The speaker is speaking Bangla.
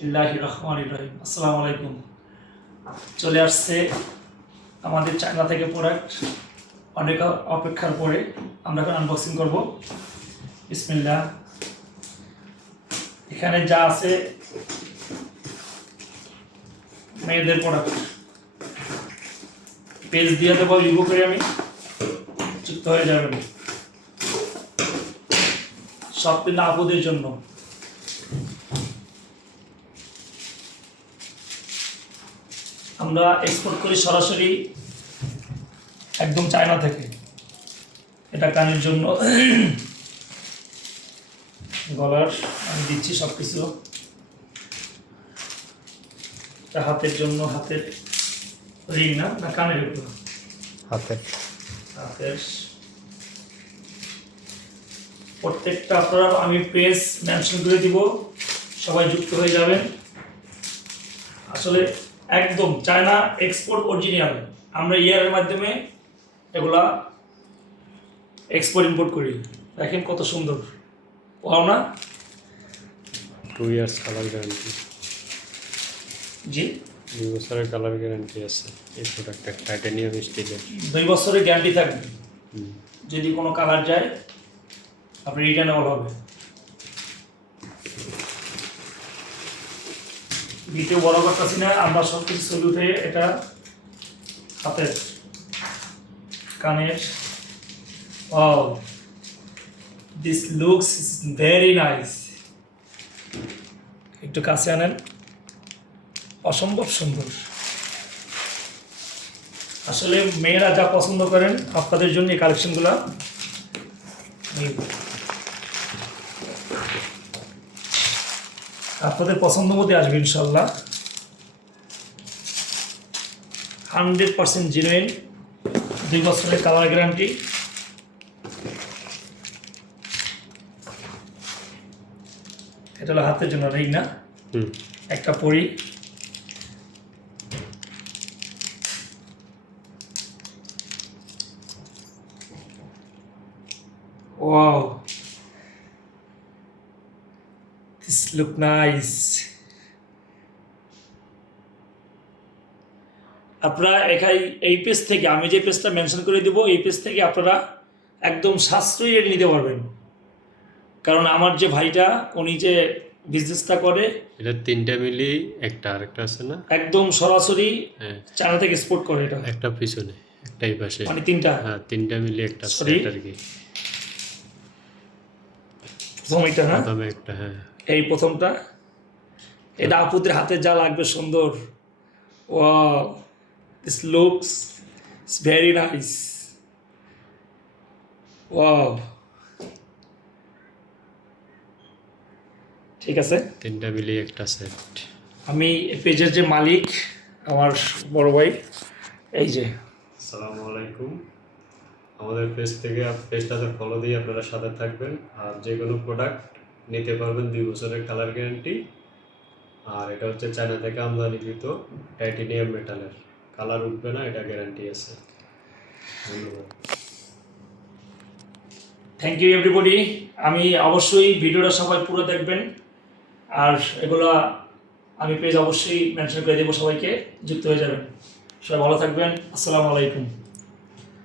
বিসমিল্লাহির রহমানির রহিম। আসসালামু আলাইকুম। চলে আসছে আমাদের চায়না থেকে প্রোডাক্ট, অনেক অপেক্ষার পরে আমরা এখন আনবক্সিং করব। বিসমিল্লাহ। এখানে যা আছে মেয়েদের প্রোডাক্ট, পেজ দিয়ে দেবো, রিভিউ করে আমি যুক্ত হয়ে যাবেন। সব কিন্তু আপুদের জন্য। আমরা এক্সপোর্ট করি সরাসরি একদম চায়না থেকে। এটা কানের জন্য, গলার আমি দিচ্ছি সব কিছু। এটা হাতের জন্য, হাতের রিং না না কানের উপর, হাতের প্রত্যেকটা আপনারা আমি পেজ মেনশন করে দিব, সবাই যুক্ত হয়ে যাবেন। আসলে একদম চায়না এক্সপোর্ট অরিজিনাল। আমরা ইয়ারের মাধ্যমে এগুলা এক্সপোর্ট ইম্পোর্ট করি। দেখেন কত সুন্দর, পাও না? 2 ইয়ার্স কালার গ্যারান্টি। জি, 2 বছরের কালার গ্যারান্টি আছে এই প্রোডাক্টের। টাইটানিয়াম স্টিলের 2 বছরের গ্যারান্টি থাকবে। যদি কোনো কালার যায় আপনি রিটার্নেবল হবে। ভিডিও বড় করতেছি না, আমরা সব কিছু ছবি উঠে এটা হাতের, কানের। Wow, this looks very nice. একটু কাছে আনেন, অসম্ভব সুন্দর। আসলে মেয়েরা যা পছন্দ করেন আপনাদের জন্য এই কালেকশনগুলো। আপনাদের পছন্দ মতো আসবে ইনশাল্লাহ। 100% জেনুইন, 2 বছরের কালার গ্যারান্টি। এটা হলো হাতের জন্য রিং না, একটা পরি। Wow, this look nice. আপনারা এই পেজ থেকে, আমি যে পেজটা মেনশন করে দিব, এই পেজ থেকে আপনারা একদম সাশ্রয়ী রেট নিতে পারবেন। কারণ আমার যে ভাইটা, উনি যে বিজনেসটা করে, এটা 3টা মিলি একটা আরেকটা আছে না, একদম সরাসরি হ্যাঁ চায়না থেকে এক্সপোর্ট করে। এটা একটা পিছনে একটাই পাশে, মানে 3টা, হ্যাঁ 3টা মিলি একটা Sorry? সেট আর কি। প্রথম এটা না, প্রথমে একটা, হ্যাঁ এই প্রথমটা। এটা আপুদের হাতে যা লাগবে সুন্দর। Wow, this looks very nice. Wow, ঠিক আছে। 3টা মিলি একটা সেট। আমি পেজের যে মালিক, আমার বড় ভাই, এই যে। আসসালামু আলাইকুম। আমাদের পেজটাতে ফলো দিয়ে আপনারা সাথে থাকবেন, আর যে কোনো প্রোডাক্ট নিতে পারবেন 2 বছরের কালার গ্যারান্টি। আর এটা হচ্ছে চায়না থেকে আমদানিকৃত টাইটানিয়াম মেটালের, কালার উঠবে না, এটা গ্যারান্টি আছে। ধন্যবাদ। Thank you everybody. আমি অবশ্যই ভিডিওটা সবাই পুরো দেখবেন, আর এগুলো আমি পেজ অবশ্যই মেনশন করে দেবো, সবাইকে যুক্ত হয়ে যাবেন। সবাই ভালো থাকবেন। আসসালামু আলাইকুম।